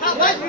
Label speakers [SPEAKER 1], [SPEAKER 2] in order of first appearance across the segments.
[SPEAKER 1] Kabaddi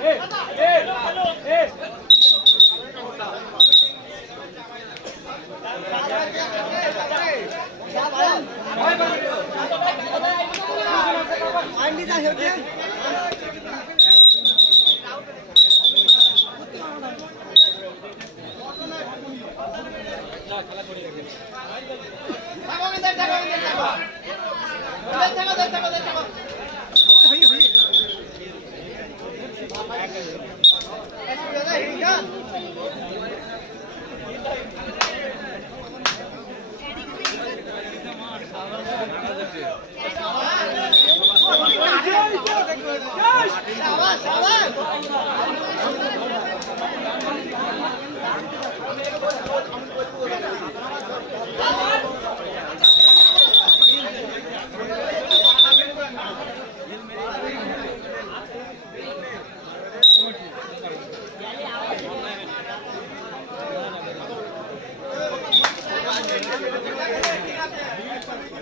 [SPEAKER 1] Hey!
[SPEAKER 2] Hey! Hey! Reguei, reguei.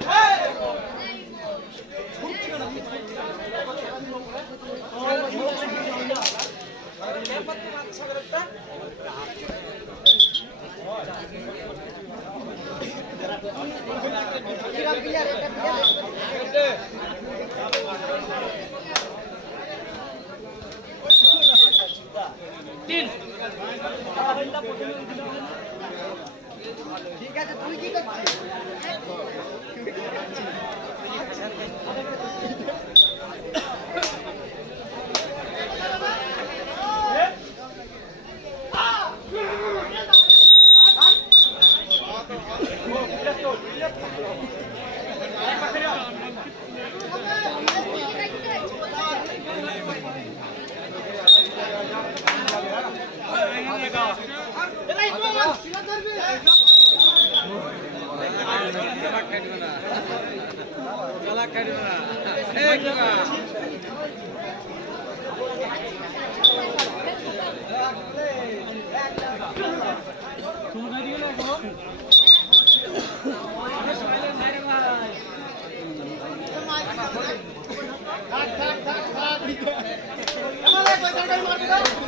[SPEAKER 2] Hey! তুই কি করছিস লাইন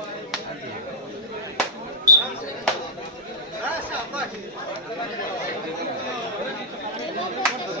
[SPEAKER 2] ঠিক আছে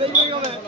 [SPEAKER 2] Allez, il va.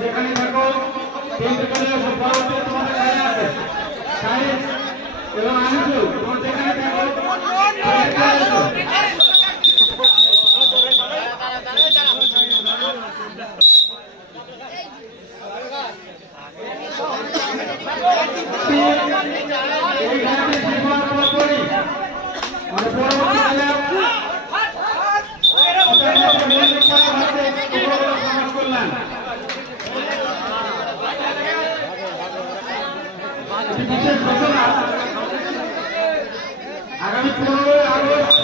[SPEAKER 2] যেখানে এবং আনন্দ তোমার যেখানে থাকো বিশেষ ঘোষণা আগামী পনেরোই আগস্ট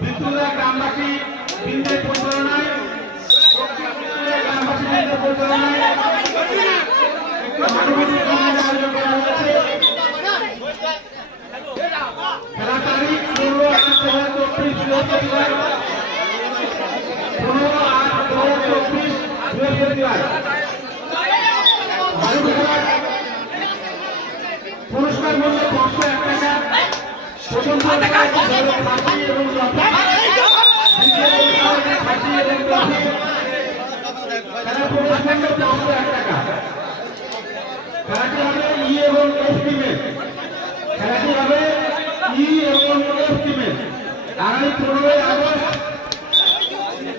[SPEAKER 2] বিদ্যুৎ গ্রামবাসী বৃন্দের পরিচালনায় একটি পনেরো আট চব্বিশ বৃহস্পতিবার। আগামী পনেরোই আগস্ট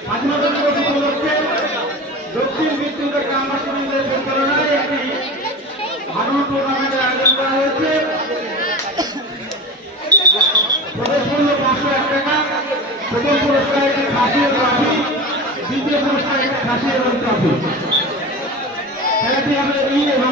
[SPEAKER 2] স্বাধীনতা দিবস উপলক্ষে দক্ষিণ বিদ্যুতের গ্রামবাসী পরিচালনায় একটি ভানু টুর্নামেন্টের আয়োজন করা হয়েছে। খাসি ও ট্রফি দ্বিতীয় পুরস্কার খাসি এবং ট্রফি। খেলাটি হবে ই এবং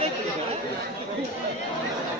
[SPEAKER 2] Thank you.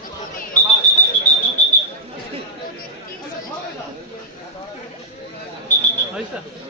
[SPEAKER 1] 맛있다.